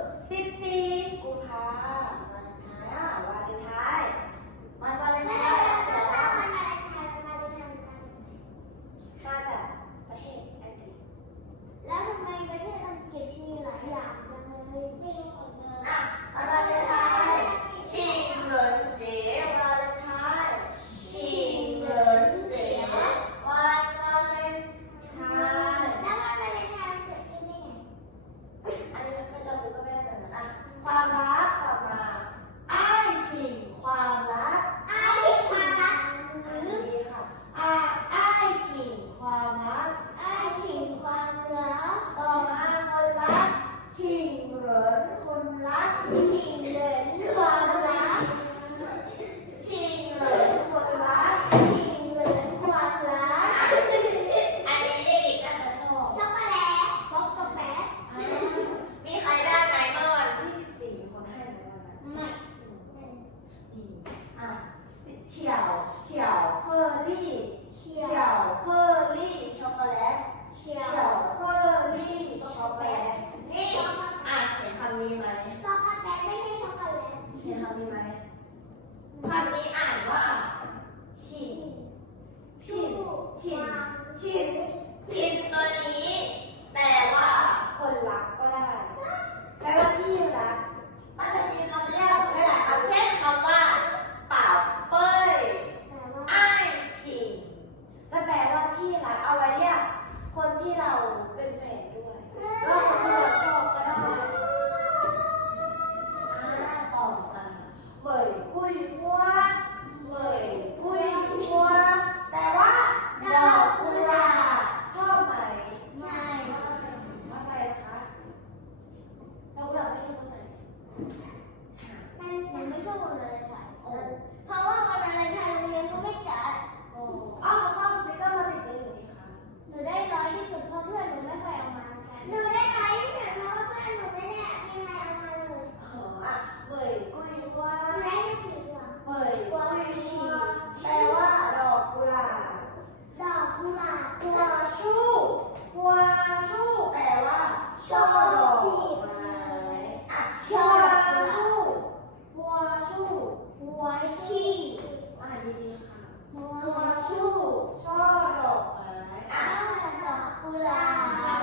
14 กุมภาพันธ์วันวาเลนไทน์วันวาเลนไทน์ เฉียวเฉียวเคอรี่เฉียวเคอรี่ช็อกโกแลตเฉียวเคอรี่ช็อกโกแลตนี่อะเห็นคำนี้ไหมช็อกโกแลตไม่ใช่ช็อกโกแลตเห็นคำนี้ไหมคำนี้อ่านว่าชินฉินฉินฉิน ดีๆค่ชู่ช่อดอกไม้ดอกกุหลาบ